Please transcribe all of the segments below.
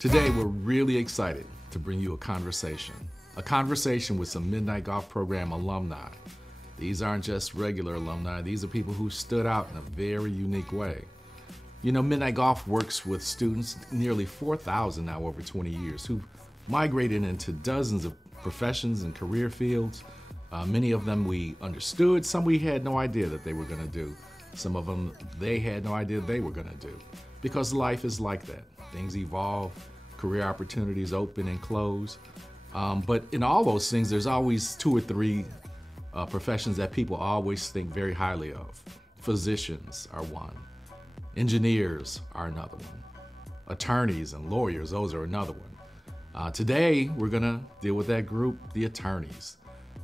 Today, we're really excited to bring you a conversation with some Midnight Golf Program alumni. These aren't just regular alumni, these are people who stood out in a very unique way. You know, Midnight Golf works with students, nearly 4,000 now over 20 years, who've migrated into dozens of professions and career fields. Many of them we understood, some we had no idea that they were gonna do. Some of them they had no idea they were gonna do. Because life is like that. Things evolve, career opportunities open and close. But in all those things, there's always 2 or 3 professions that people always think very highly of. Physicians are one. Engineers are another one. Attorneys and lawyers, those are another one. Today, we're gonna deal with that group, the attorneys.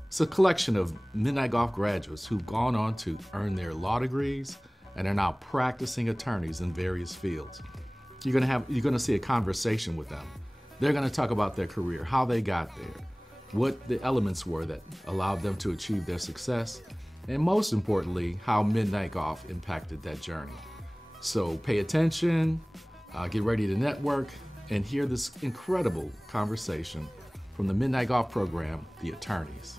It's a collection of Midnight Golf graduates who've gone on to earn their law degrees and are now practicing attorneys in various fields. You're gonna see a conversation with them. They're gonna talk about their career, how they got there, what the elements were that allowed them to achieve their success, and most importantly, how Midnight Golf impacted that journey. So pay attention, get ready to network, and hear this incredible conversation from the Midnight Golf Program, the attorneys.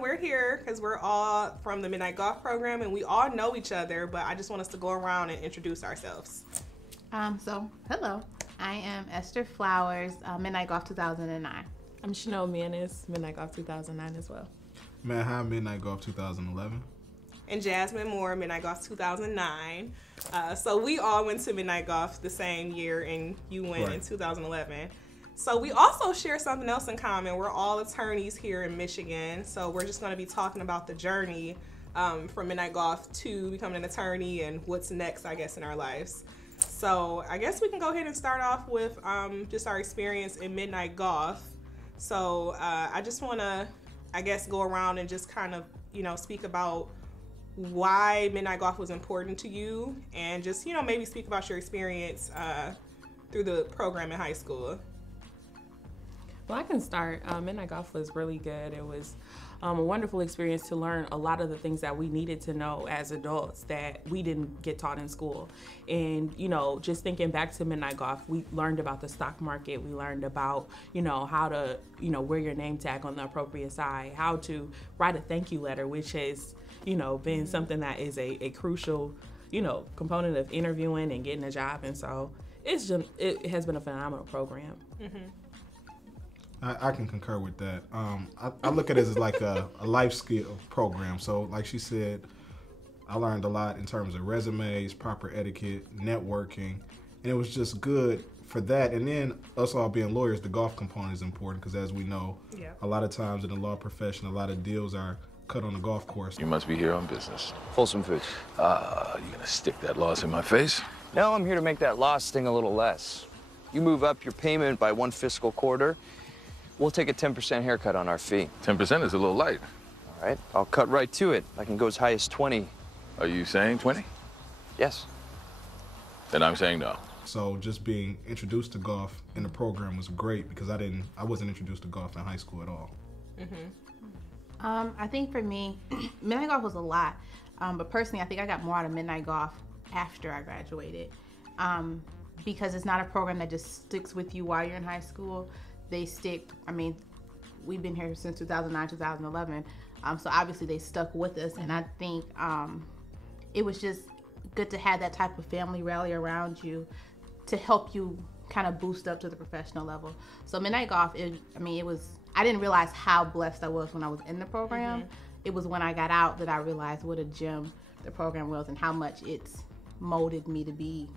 We're here because we're all from the Midnight Golf Program and we all know each other, but I just want us to go around and introduce ourselves. Hello, I am Esther Flowers, Midnight Golf 2009. I'm Chanel Manis, Midnight Golf 2009 as well. Matt High, Midnight Golf 2011. And Jasmine Moore, Midnight Golf 2009. So we all went to Midnight Golf the same year and you went in 2011. So we also share something else in common. We're all attorneys here in Michigan. So we're just gonna be talking about the journey from Midnight Golf to becoming an attorney and what's next, I guess, in our lives. So I guess we can go ahead and start off with just our experience in Midnight Golf. So I just wanna, I guess, go around and just kind of, speak about why Midnight Golf was important to you and just, maybe speak about your experience through the program in high school. Well, I can start. Midnight Golf was really good. It was a wonderful experience to learn a lot of the things that we needed to know as adults that we didn't get taught in school. And, just thinking back to Midnight Golf, we learned about the stock market. We learned about, how to, wear your name tag on the appropriate side, how to write a thank you letter, which has, been something that is a crucial, component of interviewing and getting a job. And so it has been a phenomenal program. Mm-hmm. I can concur with that. I look at it as like a life skill program. So like she said, I learned a lot in terms of resumes, proper etiquette, networking, and it was just good for that. And then us all being lawyers, the golf component is important because as we know, a lot of times in the law profession, a lot of deals are cut on the golf course. You must be here on business. Folsom Foods. You gonna stick that loss in my face? No, I'm here to make that loss sting a little less. You move up your payment by 1 fiscal quarter, we'll take a 10% haircut on our fee. 10% is a little light. All right, I'll cut right to it. I can go as high as 20. Are you saying 20? Yes. Then I'm saying no. So just being introduced to golf in the program was great because I wasn't introduced to golf in high school at all. Mm-hmm. I think for me, Midnight Golf was a lot, but personally, I think I got more out of Midnight Golf after I graduated because it's not a program that just sticks with you while you're in high school. They stick, we've been here since 2009, 2011, so obviously they stuck with us, and I think it was just good to have that type of family rally around you to help you kind of boost up to the professional level. So Midnight Golf, I didn't realize how blessed I was when I was in the program. Mm-hmm. It was when I got out that I realized what a gem the program was and how much it's molded me to be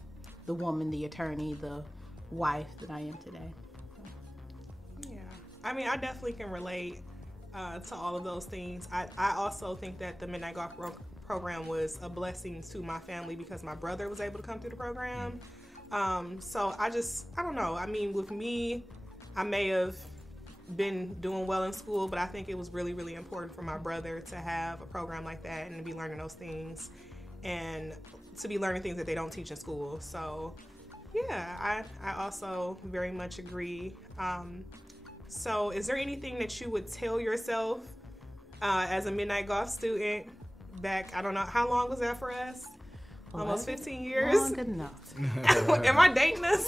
the woman, the attorney, the wife that I am today. I definitely can relate to all of those things. I also think that the Midnight Golf program was a blessing to my family because my brother was able to come through the program. So I don't know. With me, I may have been doing well in school, but I think it was really, really important for my brother to have a program like that and to be learning those things and to be learning things that they don't teach in school. So Yeah, I also very much agree. So is there anything that you would tell yourself as a Midnight Golf student back, I don't know, how long was that for us? Almost 15 years? Long enough. Am I dating us?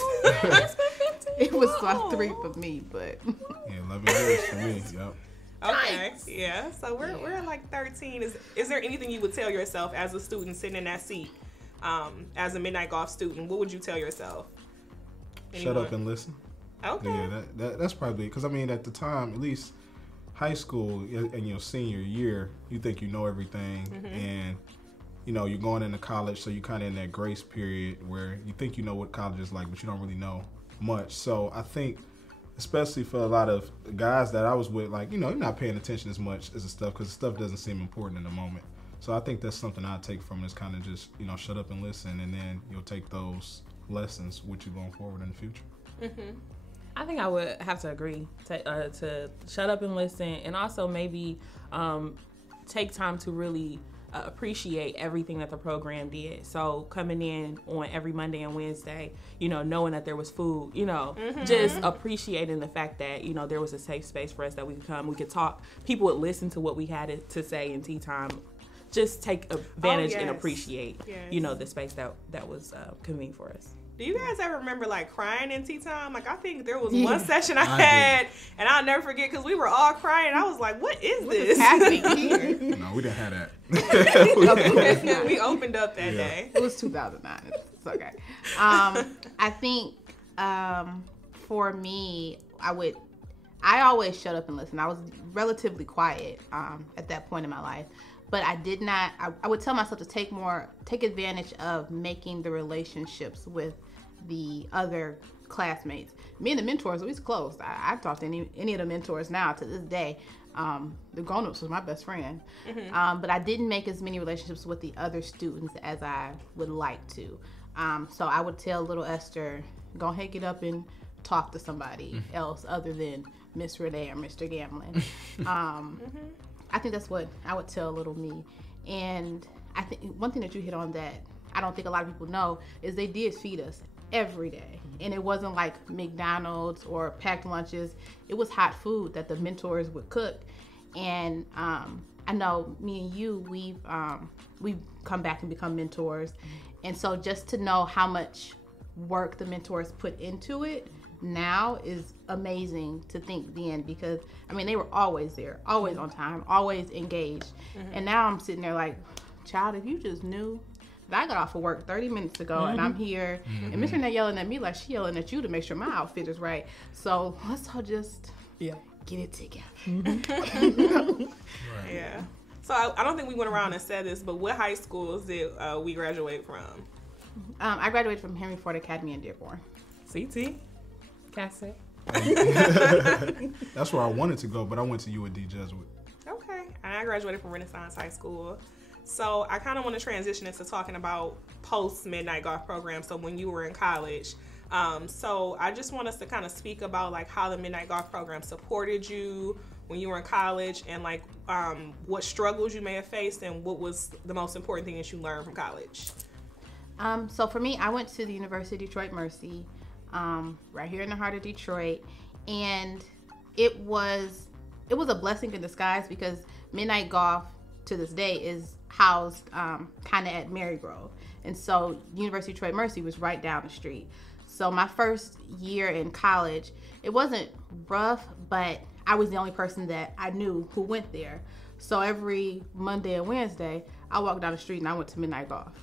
It was like 3 for me, but. Yeah, 11 years for me. Yep. Okay, yeah. So we're at like 13. Is there anything you would tell yourself as a student sitting in that seat, as a Midnight Golf student? What would you tell yourself? Anyone? Shut up and listen. Okay. Yeah, that's probably because I mean at the time, at least high school and your senior year, you think you know everything, and you know you're going into college, so you kind of in that grace period where you think you know what college is like, but you don't really know much. So I think, especially for a lot of guys that I was with, like you're not paying attention as much as the stuff because the stuff doesn't seem important in the moment. So I think that's something I take from it, is kind of just shut up and listen, and then you'll take those lessons with you going forward in the future. I think I would have to agree to shut up and listen, and also maybe take time to really appreciate everything that the program did. So coming in on every Monday and Wednesday, knowing that there was food, just appreciating the fact that, there was a safe space for us that we could come, we could talk, people would listen to what we had to say in tea time. Just take advantage and appreciate, the space that was convened for us. Do you guys ever remember like crying in tea time? Like I think there was one session I had, and I'll never forget because we were all crying. I was like, "What is this?" Happening here? No, we didn't have that. We opened up that day. It was 2009. It's okay. I think for me, I always shut up and listen. I was relatively quiet at that point in my life. But I did not, I would tell myself to take advantage of making the relationships with the other classmates. Me and the mentors, we was close. I talk to any of the mentors now to this day. The grown-ups was my best friend. But I didn't make as many relationships with the other students as I would like to. So I would tell little Esther, go ahead, get up and talk to somebody else other than Miss Renee or Mr. Gamlin. I think that's what I would tell little me. And I think one thing that you hit on that I don't think a lot of people know is they did feed us every day. And it wasn't like McDonald's or packed lunches. It was hot food that the mentors would cook. And I know me and you, we've come back and become mentors. And so just to know how much work the mentors put into it now is amazing to think then, because I mean they were always there, always on time, always engaged. And now I'm sitting there like, child, if you just knew that I got off of work 30 minutes ago and I'm here and Mr. Net yelling at me like she yelling at you to make sure my outfit is right. So let's all just get it together. Yeah. So I don't think we went around and said this, but what high schools did we graduate from? I graduated from Henry Ford Academy in Dearborn. CT. Cassie. That's where I wanted to go, but I went to UAD Jesuit. Okay. And I graduated from Renaissance High School. So I kind of want to transition into talking about post-Midnight Golf program, so when you were in college. So I just want us to kind of speak about like how the Midnight Golf program supported you when you were in college, and like what struggles you may have faced, and what was the most important thing that you learned from college. So for me, I went to the University of Detroit Mercy, right here in the heart of Detroit, and it was a blessing in disguise because Midnight Golf to this day is housed kind of at Marygrove, and so University of Detroit Mercy was right down the street. So my first year in college, it wasn't rough, but I was the only person that I knew who went there. So every Monday and Wednesday, I walked down the street and I went to Midnight Golf.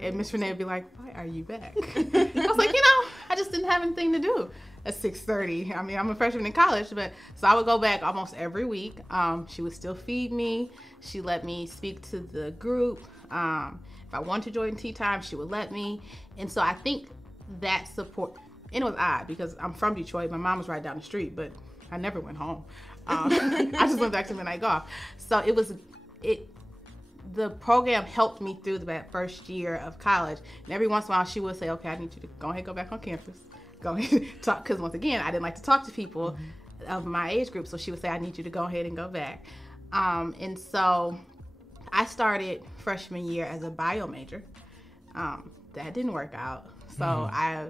And Miss Renee would be like, why are you back? I was like, I just didn't have anything to do at 6:30. I mean, I'm a freshman in college, but so I would go back almost every week. She would still feed me. She let me speak to the group. If I wanted to join tea time, she would let me. And so I think that support, and it was odd because I'm from Detroit. My mom was right down the street, but I never went home. I just went back to Midnight Golf. So the program helped me through that first year of college. And every once in a while, she would say, okay, I need you to go ahead and go back on campus. Go ahead and talk. Because once again, I didn't like to talk to people of my age group. So she would say, I need you to go ahead and go back. And so I started freshman year as a bio major. That didn't work out. So I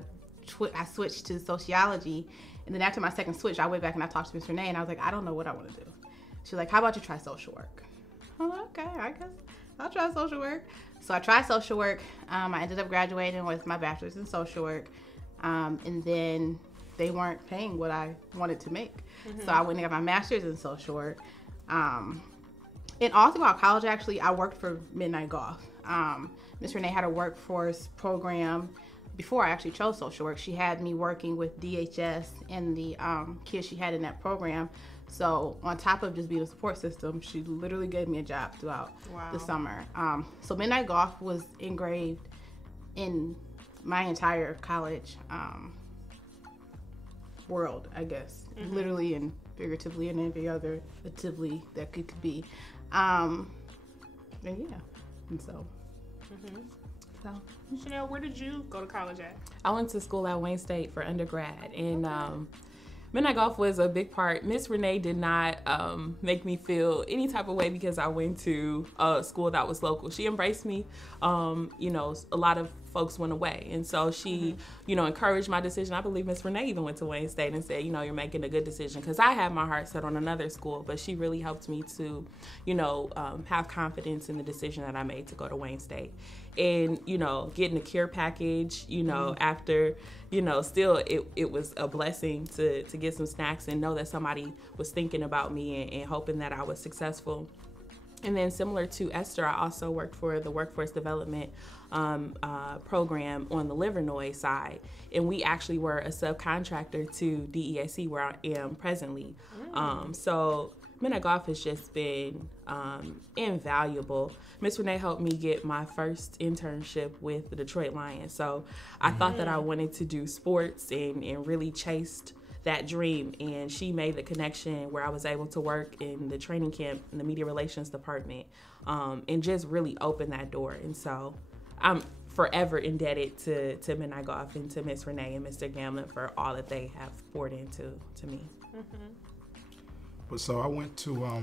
switched to sociology. And then after my second switch, I went back and I talked to Miss Renee, and I was like, I don't know what I want to do. She was like, how about you try social work? I'm like, okay, I guess I'll try social work. So I tried social work. I ended up graduating with my bachelor's in social work. And then they weren't paying what I wanted to make. So I went and got my master's in social work. And all throughout college, actually, I worked for Midnight Golf. Miss Renee had a workforce program. Before I actually chose social work, she had me working with DHS and the kids she had in that program. So on top of just being a support system, she literally gave me a job throughout the summer. So Midnight Golf was engraved in my entire college world, I guess. Literally and figuratively and every other atively that could be. And yeah, and so. So. Chanel, where did you go to college at? I went to school at Wayne State for undergrad, and Midnight Golf was a big part. Miss Renee did not make me feel any type of way because I went to a school that was local. She embraced me. You know, a lot of folks went away, and so she, you know, encouraged my decision. I believe Miss Renee even went to Wayne State and said, you know, you're making a good decision, because I had my heart set on another school, but she really helped me to, you know, have confidence in the decision that I made to go to Wayne State. And, you know, getting a care package, you know, after, you know, still it was a blessing to get some snacks and know that somebody was thinking about me and hoping that I was successful. And then similar to Esther, I also worked for the workforce development program on the Livernois side. And we actually were a subcontractor to DEAC, where I am presently. So Midnight Golf has just been invaluable. Miss Renee helped me get my first internship with the Detroit Lions. So I thought that I wanted to do sports and really chased that dream. And she made the connection where I was able to work in the training camp in the media relations department and just really open that door. And so I'm forever indebted to Midnight Golf and to Miss Renee and Mr. Gamlin for all that they have poured into me. But so I went to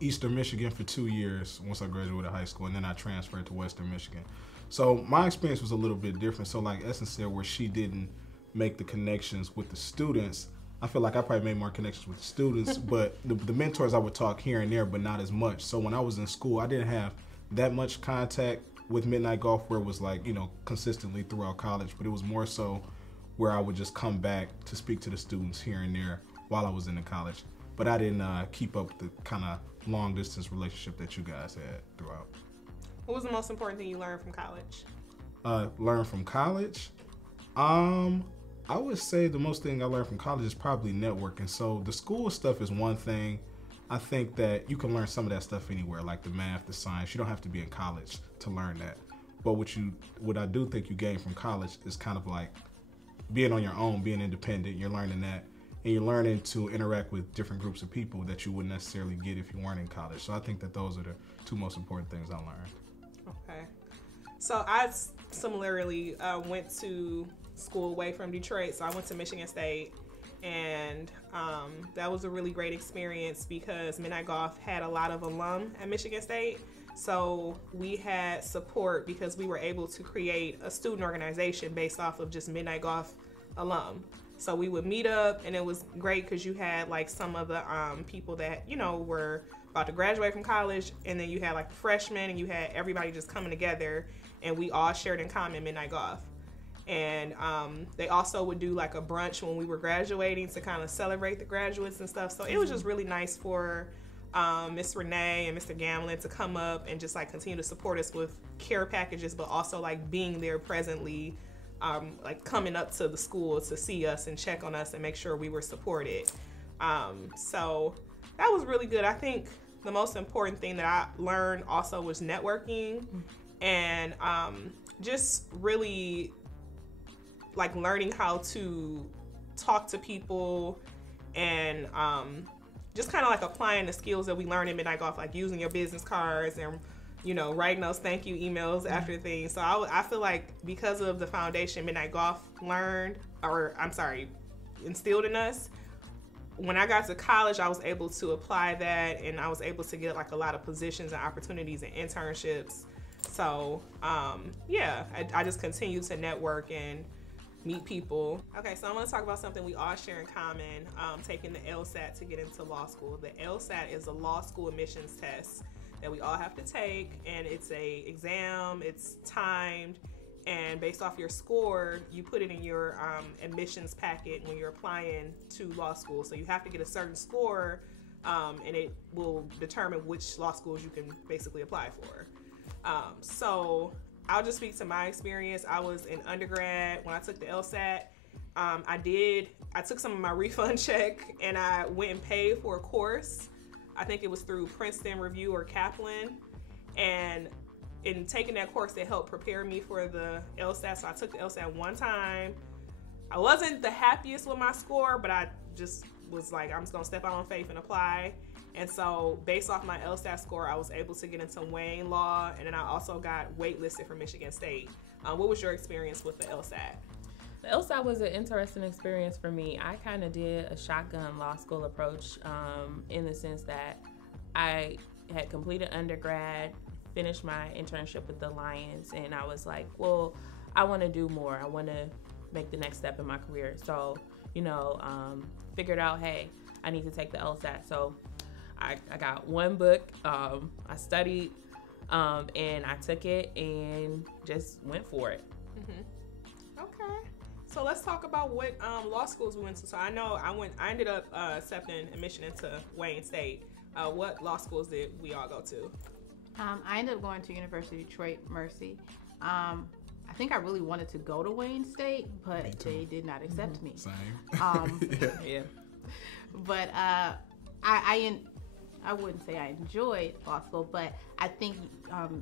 Eastern Michigan for 2 years once I graduated high school, and then I transferred to Western Michigan. So my experience was a little bit different. So like Essence said, where she didn't make the connections with the students, I feel like I probably made more connections with the students, but the mentors I would talk here and there, but not as much. So when I was in school, I didn't have that much contact with Midnight Golf where it was like, you know, consistently throughout college, but it was more so where I would just come back to speak to the students here and there while I was in the college. But I didn't keep up the kind of long distance relationship that you guys had throughout. What was the most important thing you learned from college? Learn from college? I would say the most thing I learned from college is probably networking. So the school stuff is one thing. I think that you can learn some of that stuff anywhere, like the math, the science. You don't have to be in college to learn that. But what I do think you gain from college is kind of like being on your own, being independent. You're learning that. And you're learning to interact with different groups of people that you wouldn't necessarily get if you weren't in college. So I think that those are the two most important things I learned. Okay. So I similarly went to school away from Detroit. So I went to Michigan State. And that was a really great experience because Midnight Golf had a lot of alum at Michigan State. So we had support because we were able to create a student organization based off of just Midnight Golf alum. So we would meet up, and it was great because you had like some of the people that, you know, were about to graduate from college, and then you had like the freshmen, and you had everybody just coming together, and we all shared in common Midnight Golf. And they also would do like a brunch when we were graduating to kind of celebrate the graduates and stuff. So it was just really nice for Miss Renee and Mr. Gamlin to come up and just like continue to support us with care packages, but also like being there presently, like coming up to the school to see us and check on us and make sure we were supported. So that was really good. I think the most important thing that I learned also was networking and just really like learning how to talk to people and just kind of like applying the skills that we learned in Midnight Golf, like using your business cards and, you know, writing those thank you emails after things. So I feel like because of the foundation Midnight Golf instilled in us, when I got to college, I was able to apply that, and I was able to get like a lot of positions and opportunities and internships So yeah, I just continue to network and meet people. Okay, so I'm going to talk about something we all share in common, taking the LSAT to get into law school. The LSAT is a law school admissions test that we all have to take, and it's a exam, it's timed, and based off your score, you put it in your admissions packet when you're applying to law school. So you have to get a certain score, and it will determine which law schools you can basically apply for. So I'll just speak to my experience. I was in undergrad when I took the LSAT. I took some of my refund check and I went and paid for a course. I think it was through Princeton Review or Kaplan. And in taking that course, it helped prepare me for the LSAT. So I took the LSAT one time. I wasn't the happiest with my score, but I just was like, I'm just gonna step out on faith and apply. And so based off my LSAT score, I was able to get into Wayne Law, and then I also got waitlisted for Michigan State. What was your experience with the LSAT? The LSAT was an interesting experience for me. I kind of did a shotgun law school approach in the sense that I had completed undergrad, finished my internship with the Lions, and I was like, well, I want to do more. I want to make the next step in my career. So, figured out, hey, I need to take the LSAT. So I got one book, I studied, and I took it and just went for it. Mm-hmm. Okay. So let's talk about what law schools we went to. So I know I ended up accepting admission into Wayne State. What law schools did we all go to? I ended up going to University of Detroit Mercy. I think I really wanted to go to Wayne State, but they did not accept me. Same. Yeah. But I wouldn't say I enjoyed law school, but I think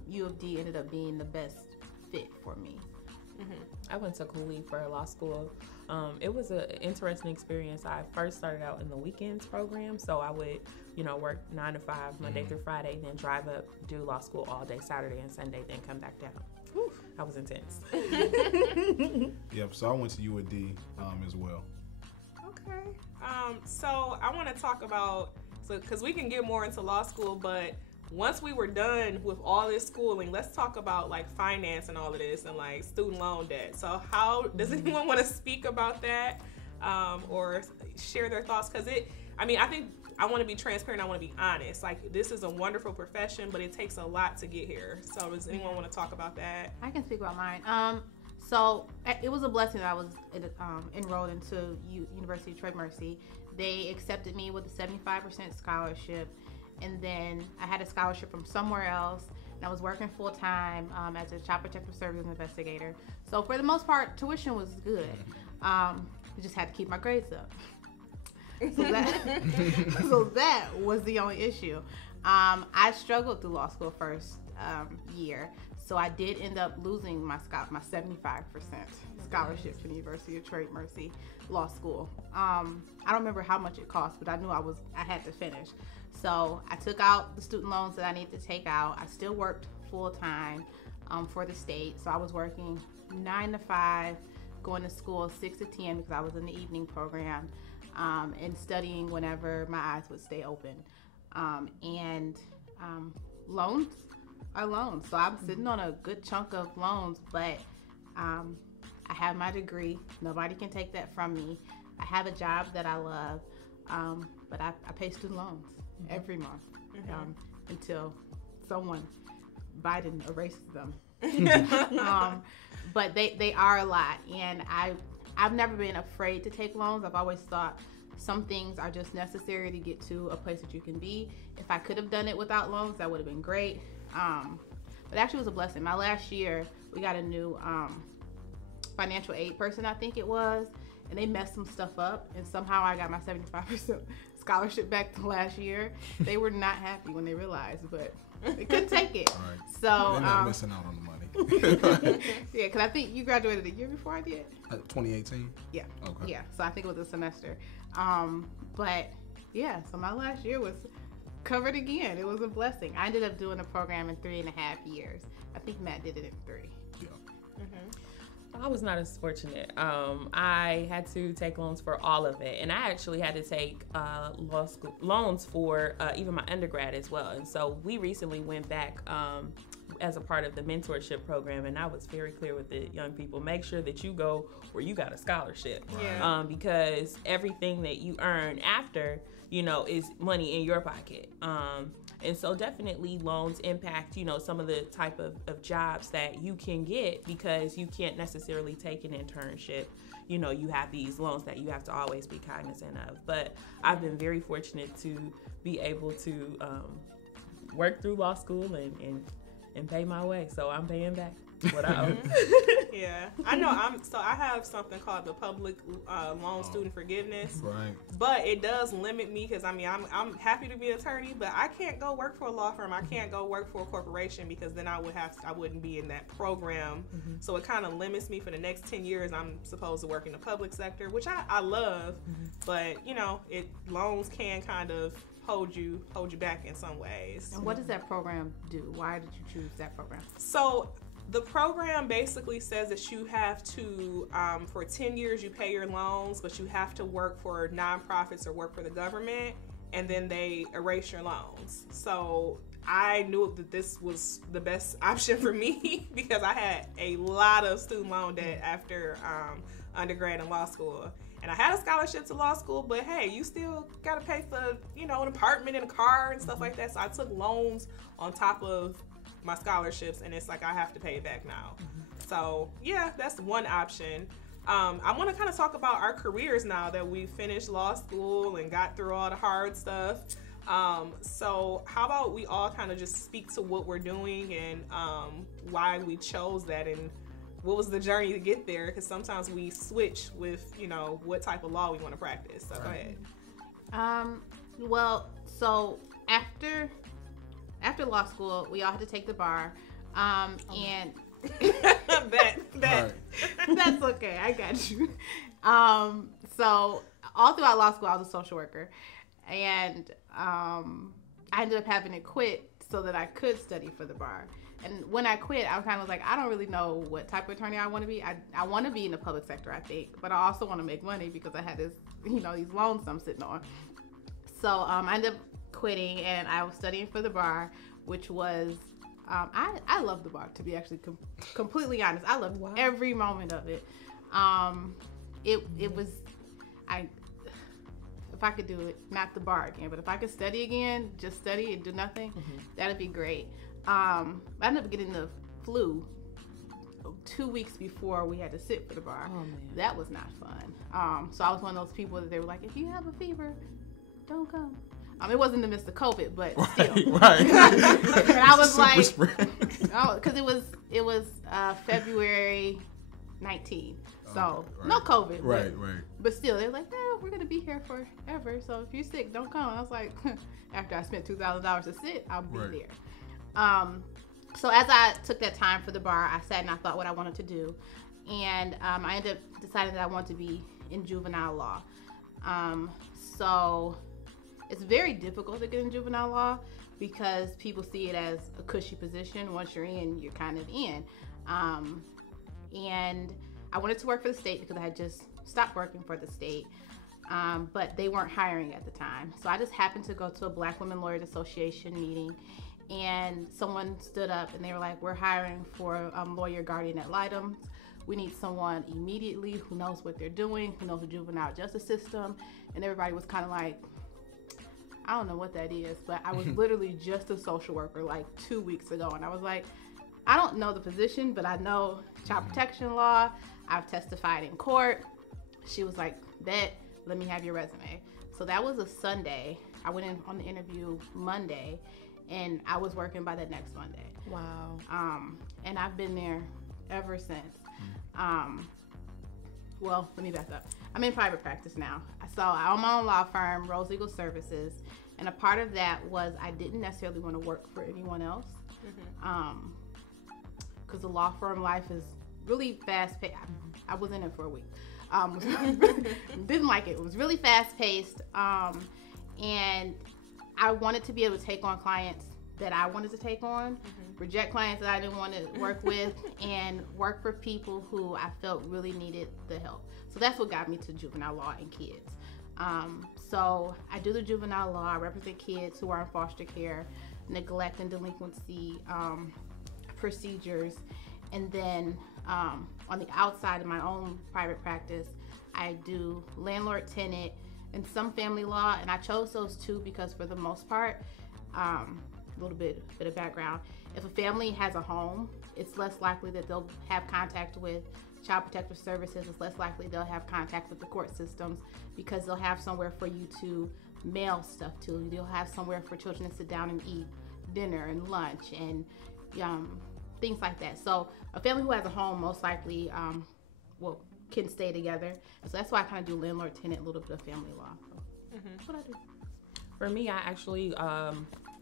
U of D ended up being the best fit for me. Mm-hmm. I went to Cooley for law school. It was an interesting experience. I first started out in the weekends program, so I would, work 9 to 5 Monday through Friday, then drive up, do law school all day Saturday and Sunday, then come back down. Whew, that was intense. Yep. So I went to U of D as well. Okay. So I want to talk about, because we can get more into law school, but once we were done with all this schooling, let's talk about like finance and all of this and like student loan debt. So how does anyone want to speak about that or share their thoughts? Because I think I want to be transparent. I want to be honest. Like, this is a wonderful profession, but it takes a lot to get here. So does anyone want to talk about that? I can speak about mine. So it was a blessing that I was enrolled into University of Detroit Mercy. They accepted me with a 75% scholarship, and then I had a scholarship from somewhere else, and I was working full time as a child protective services investigator. So for the most part, tuition was good. I just had to keep my grades up. So that was the only issue. I struggled through law school first year. So I did end up losing my 75% scholarship to the University of Detroit Mercy Law School. I don't remember how much it cost, but I knew I had to finish. So I took out the student loans that I needed to take out. I still worked full time for the state. So I was working 9 to 5, going to school 6 to 10 because I was in the evening program, and studying whenever my eyes would stay open. Loans are loans. So I'm sitting on a good chunk of loans, but I have my degree. Nobody can take that from me. I have a job that I love, but I pay student loans every month until someone, Biden, erases them. But they are a lot, and I've never been afraid to take loans. I've always thought some things are just necessary to get to a place that you can be. If I could have done it without loans, that would have been great. But actually it was a blessing. My last year, we got a new financial aid person, I think it was, and they messed some stuff up, and somehow I got my 75% scholarship back to last year. They were not happy when they realized, but they couldn't take it. Right. So they're not missing out on the money. yeah, because I think you graduated a year before I did. 2018. Yeah. Okay. Yeah. So I think it was a semester. But yeah, so my last year was covered again. It was a blessing. I ended up doing a program in 3.5 years. I think Matt did it in 3. Yeah. Mm-hmm. I was not as fortunate. I had to take loans for all of it, and I actually had to take law school loans for even my undergrad as well. And so we recently went back as a part of the mentorship program, and I was very clear with the young people, make sure that you go where you got a scholarship. Yeah. Because everything that you earn after, you know, is money in your pocket. And so definitely loans impact, you know, some of the type of jobs that you can get because you can't necessarily take an internship. You know, you have these loans that you have to always be cognizant of. But I've been very fortunate to be able to work through law school and pay my way. So I'm paying back what I owe. Yeah, I know. I have something called the public loan student forgiveness. Right. But it does limit me because I'm happy to be an attorney, but I can't go work for a law firm. I can't go work for a corporation because then I wouldn't be in that program. So it kind of limits me for the next 10 years. I'm supposed to work in the public sector, which I love, but you know, loans can kind of hold you back in some ways. And what does that program do? Why did you choose that program? So the program basically says that you have to, for 10 years, you pay your loans, but you have to work for nonprofits or work for the government, and then they erase your loans. So I knew that this was the best option for me because I had a lot of student loan debt after undergrad and law school. And I had a scholarship to law school, but hey, you still got to pay for, you know, an apartment and a car and stuff like that. So I took loans on top of my scholarships, and it's like I have to pay it back now. So yeah, that's one option. I want to kind of talk about our careers now that we finished law school and got through all the hard stuff. So how about we all kind of just speak to what we're doing and why we chose that and what was the journey to get there, because sometimes we switch with, you know, what type of law we want to practice. So go ahead. Well, so after law school, we all had to take the bar, and that that's okay. I got you. So all throughout law school, I was a social worker, and I ended up having to quit so that I could study for the bar. And when I quit, I kind of was like, I don't really know what type of attorney I want to be. I want to be in the public sector, I think, but I also want to make money because I had this, you know, these loans I'm sitting on. So I ended up quitting, and I was studying for the bar, which was I love the bar, to be actually completely honest. I loved every moment of it. It was if I could do it, not the bar again, but if I could study again, just study and do nothing, that'd be great. I ended up getting the flu 2 weeks before we had to sit for the bar. Oh, man. That was not fun. So I was one of those people that they were like, if you have a fever, don't come. It wasn't the midst of COVID, but still. Right. And I was Super like, spread. because it was February 19th. So right. no COVID. Right. But still, they're like, no, we're gonna be here forever. So if you're sick, don't come. I was like, after I spent $2,000 to sit, I'll be Right. there. So as I took that time for the bar, I sat and I thought what I wanted to do, and I ended up deciding that I wanted to be in juvenile law. So it's very difficult to get in juvenile law because people see it as a cushy position. Once you're in, you're kind of in. And I wanted to work for the state because I had just stopped working for the state, but they weren't hiring at the time. So I just happened to go to a Black Women Lawyers Association meeting, and someone stood up and they were like, we're hiring for lawyer guardian ad litem. We need someone immediately who knows what they're doing, who knows the juvenile justice system. And everybody was kind of like, I don't know what that is, but I was literally just a social worker like 2 weeks ago. And I was like, I don't know the position, but I know child protection law. I've testified in court. She was like, bet, let me have your resume. So that was a Sunday. I went in on the interview Monday, and I was working by the next Monday. Wow. And I've been there ever since. Well, let me back up. I'm in private practice now. So I own my own law firm, Rose Legal Services, and a part of that was I didn't necessarily want to work for anyone else, because the law firm life is really fast paced. I was in it for a week. Didn't like it. It was really fast paced, and I wanted to be able to take on clients that I wanted to take on, reject clients that I didn't want to work with, and work for people who I felt really needed the help. So that's what got me to juvenile law and kids. So I do the juvenile law. I represent kids who are in foster care, neglect and delinquency procedures. And then on the outside of my own private practice, I do landlord tenant and some family law. And I chose those two because for the most part, a little bit of background, if a family has a home, it's less likely that they'll have contact with Child Protective Services. It's less likely they'll have contact with the court systems because they'll have somewhere for you to mail stuff to. They'll have somewhere for children to sit down and eat dinner and lunch and things like that. So a family who has a home most likely can stay together. So that's why I kind of do landlord tenant, a little bit of family law. So that's what I do. For me, I actually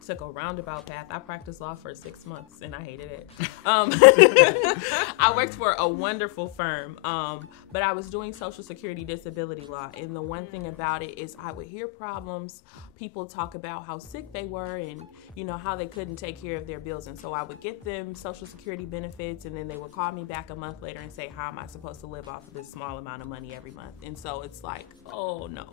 took a roundabout path. I practiced law for 6 months and I hated it. I worked for a wonderful firm, but I was doing Social Security disability law. And the one thing about it is I would hear problems. People talk about how sick they were and, you know, how they couldn't take care of their bills. And so I would get them Social Security benefits and then they would call me back a month later and say, how am I supposed to live off of this small amount of money every month? And so it's like, oh no.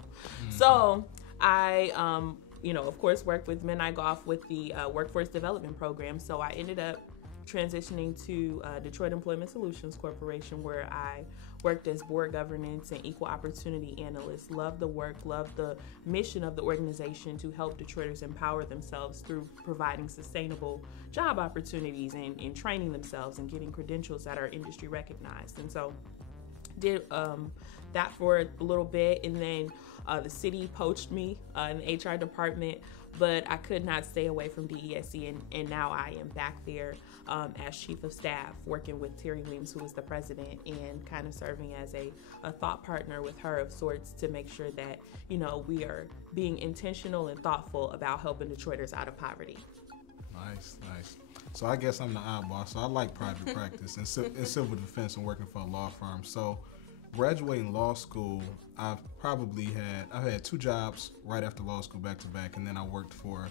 So I, of course, worked with Midnight Golf with the Workforce Development Program. So I ended up transitioning to Detroit Employment Solutions Corporation, where I worked as board governance and equal opportunity analyst. Loved the work, loved the mission of the organization to help Detroiters empower themselves through providing sustainable job opportunities and training themselves and getting credentials that are industry recognized. And so did that for a little bit, and then the city poached me in the HR department, but I could not stay away from DESC, and now I am back there as chief of staff, working with Terry Weems, who is the president, and kind of serving as a thought partner with her of sorts to make sure that, you know, we are being intentional and thoughtful about helping Detroiters out of poverty. Nice. So I guess I'm the oddball. So I like private practice and civil defense and working for a law firm. So graduating law school, I've had 2 jobs right after law school back to back, and then I worked for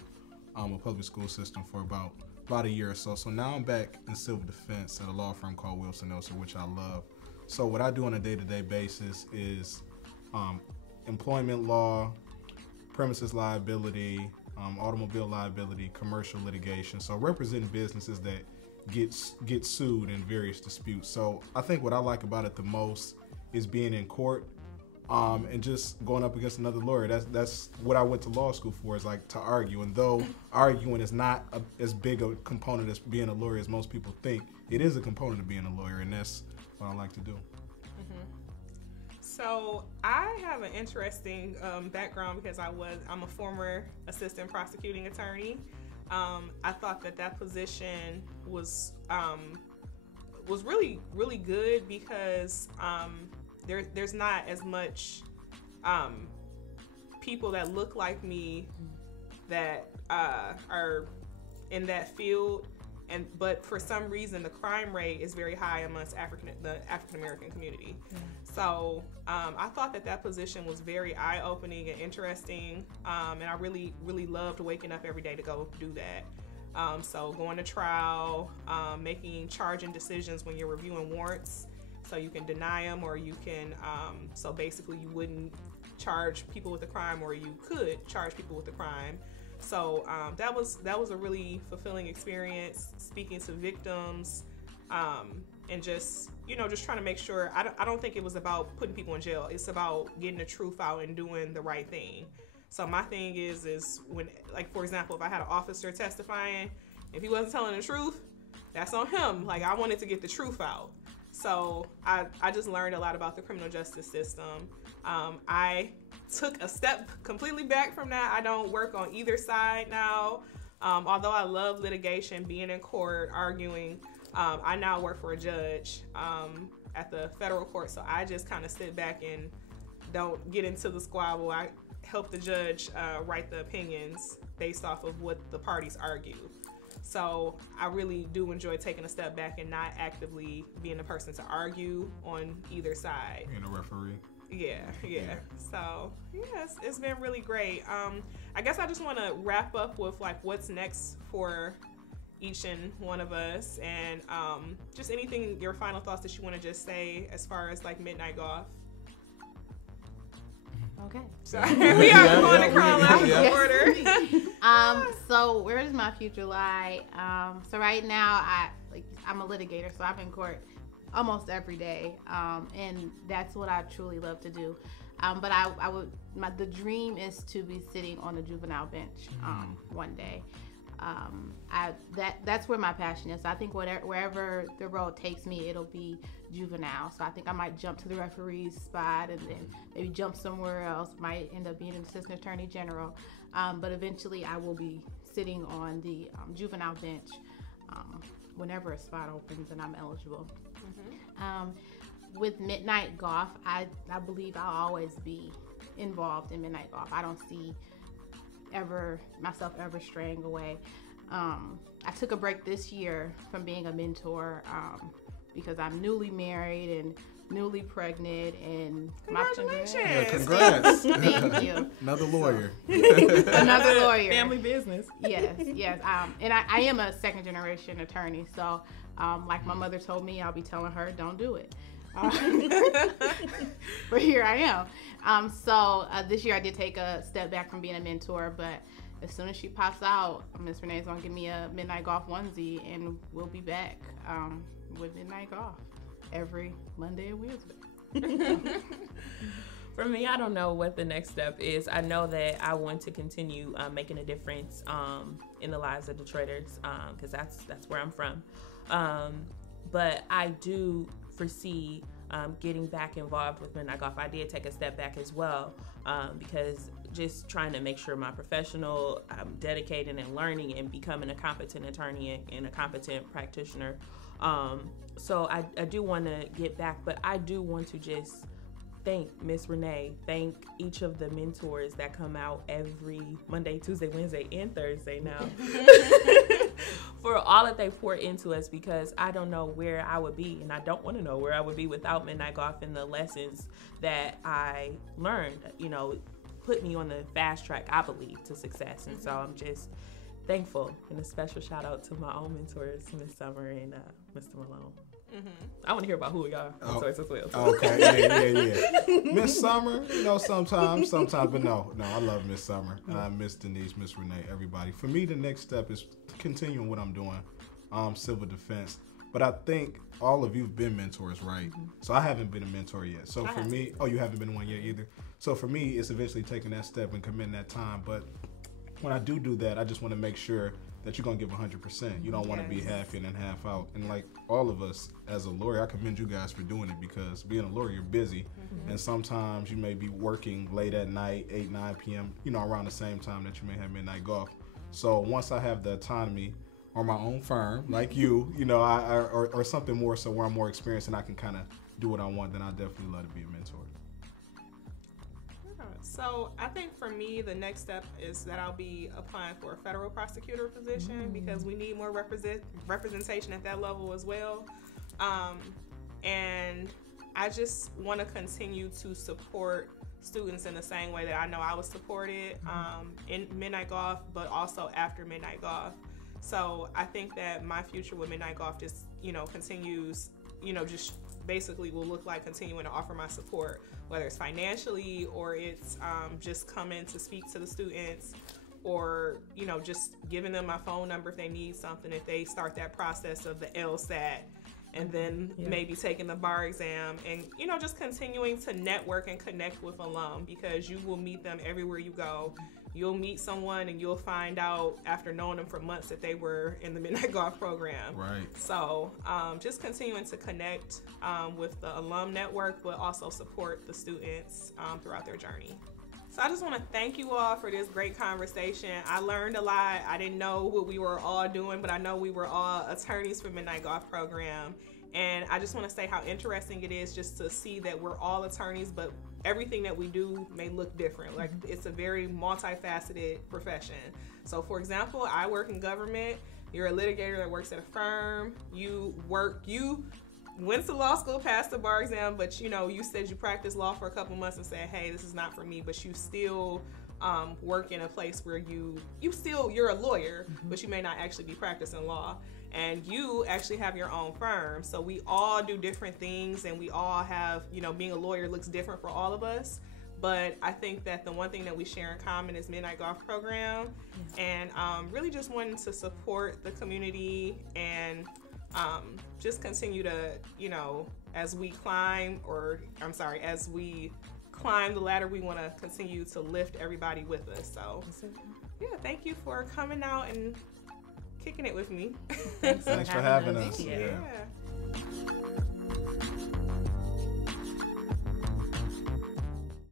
a public school system for about a year or so. So now I'm back in civil defense at a law firm called Wilson Nelson, which I love. So what I do on a day-to-day basis is employment law, premises liability, automobile liability, commercial litigation. So representing businesses that get sued in various disputes. So I think what I like about it the most is being in court and just going up against another lawyer. That's what I went to law school for, is like to argue. And though arguing is not as big a component as being a lawyer as most people think, it is a component of being a lawyer, and that's what I like to do. So I have an interesting background because I'm a former assistant prosecuting attorney. I thought that position was really, really good because there's not as much people that look like me that are in that field, but for some reason the crime rate is very high amongst the African American community. So I thought that position was very eye-opening and interesting, and I really, really loved waking up every day to go do that. So going to trial, making charging decisions when you're reviewing warrants, so you can deny them, or you can, so basically you wouldn't charge people with a crime, or you could charge people with a crime. So that was a really fulfilling experience, speaking to victims, and just trying to make sure. I don't think it was about putting people in jail. It's about getting the truth out and doing the right thing. So my thing is when, like, for example, if I had an officer testifying, if he wasn't telling the truth, that's on him. Like, I wanted to get the truth out. So I just learned a lot about the criminal justice system. I took a step completely back from that. I don't work on either side now. Although I love litigation, being in court, arguing, I now work for a judge at the federal court. So I just kind of sit back and don't get into the squabble. I help the judge write the opinions based off of what the parties argue. So I really do enjoy taking a step back and not actively being the person to argue on either side. Being a referee. Yeah. So yes, it's been really great. I guess I just want to wrap up with like what's next for each and one of us, and just anything, your final thoughts that you want to just say as far as like Midnight Golf. Okay. Sorry, we are going to chronological order. So where does my future lie? So right now like I'm a litigator, so I'm in court almost every day, and that's what I truly love to do. But the dream is to be sitting on the juvenile bench one day. That's where my passion is. So I think wherever the road takes me, it'll be juvenile. So I think I might jump to the referee's spot and then maybe jump somewhere else. Might end up being an assistant attorney general. But eventually I will be sitting on the juvenile bench whenever a spot opens and I'm eligible. With midnight golf, I believe I'll always be involved in midnight golf. I don't see myself ever straying away. I took a break this year from being a mentor because I'm newly married and newly pregnant, and congratulations. Yeah, congrats. Thank you. Another lawyer. Another lawyer. Family business. Yes. And I am a second generation attorney, so like my mother told me, I'll be telling her, don't do it. But here I am. So this year I did take a step back from being a mentor, but as soon as she pops out, Miss Renee's gonna give me a midnight golf onesie, and we'll be back with midnight golf every Monday and Wednesday. For me, I don't know what the next step is. I know that I want to continue making a difference in the lives of Detroiters, because that's where I'm from. But I do foresee getting back involved with midnight golf. I did take a step back as well, because just trying to make sure my professional, I'm dedicated and learning and becoming a competent attorney and a competent practitioner. So I do want to get back, but I do want to just thank Miss Renee, thank each of the mentors that come out every Monday, Tuesday, Wednesday, and Thursday now for all that they pour into us, because I don't know where I would be, and I don't want to know where I would be without midnight golf and the lessons that I learned, put me on the fast track, I believe, to success. And so I'm just thankful, and a special shout out to my own mentors, Miss Summer and Mr. Malone. I want to hear about who we are mentors as well. Okay, yeah. Miss Summer, sometimes, but no, I love Miss Summer, Miss Denise, Miss Renee, everybody. For me, the next step is continuing what I'm doing, civil defense. But I think all of you've been mentors, right? So I haven't been a mentor yet. So for me, you haven't been one yet either. So for me, it's eventually taking that step and committing that time. But when I do that, I just want to make sure that you're going to give 100%. You don't want to be half in and half out. And like all of us as a lawyer, I commend you guys for doing it, because being a lawyer, you're busy. And sometimes you may be working late at night, 8, 9 p.m., around the same time that you may have midnight golf. So once I have the autonomy or my own firm, like you, or something more so where I'm more experienced and I can kind of do what I want, then I definitely love to be a mentor. So I think for me, the next step is that I'll be applying for a federal prosecutor position, because we need more representation at that level as well. And I just want to continue to support students in the same way that I know I was supported in midnight golf, but also after midnight golf. So I think that my future with midnight golf just, continues, just basically will look like continuing to offer my support, whether it's financially or it's just coming to speak to the students, or just giving them my phone number if they need something, if they start that process of the LSAT, and then maybe taking the bar exam, and just continuing to network and connect with alum, because you will meet them everywhere you go. You'll meet someone and you'll find out after knowing them for months that they were in the midnight golf program. Right. So just continuing to connect with the alum network, but also support the students throughout their journey. So I just want to thank you all for this great conversation. I learned a lot. I didn't know what we were all doing, but I know we were all attorneys for midnight golf program. And I just want to say how interesting it is just to see that we're all attorneys, but everything that we do may look different. Like, it's a very multifaceted profession. So for example, I work in government. You're a litigator that works at a firm. You went to law school, passed the bar exam, but you said you practiced law for a couple months and said, hey, this is not for me, but you still work in a place where you're a lawyer, but you may not actually be practicing law. And you actually have your own firm. So we all do different things, and we all have, being a lawyer looks different for all of us. But I think that the one thing that we share in common is midnight golf program, and really just wanting to support the community and just continue to, as we climb the ladder, we want to continue to lift everybody with us. So, yeah, thank you for coming out and kicking it with me. Thanks for having us. Yeah.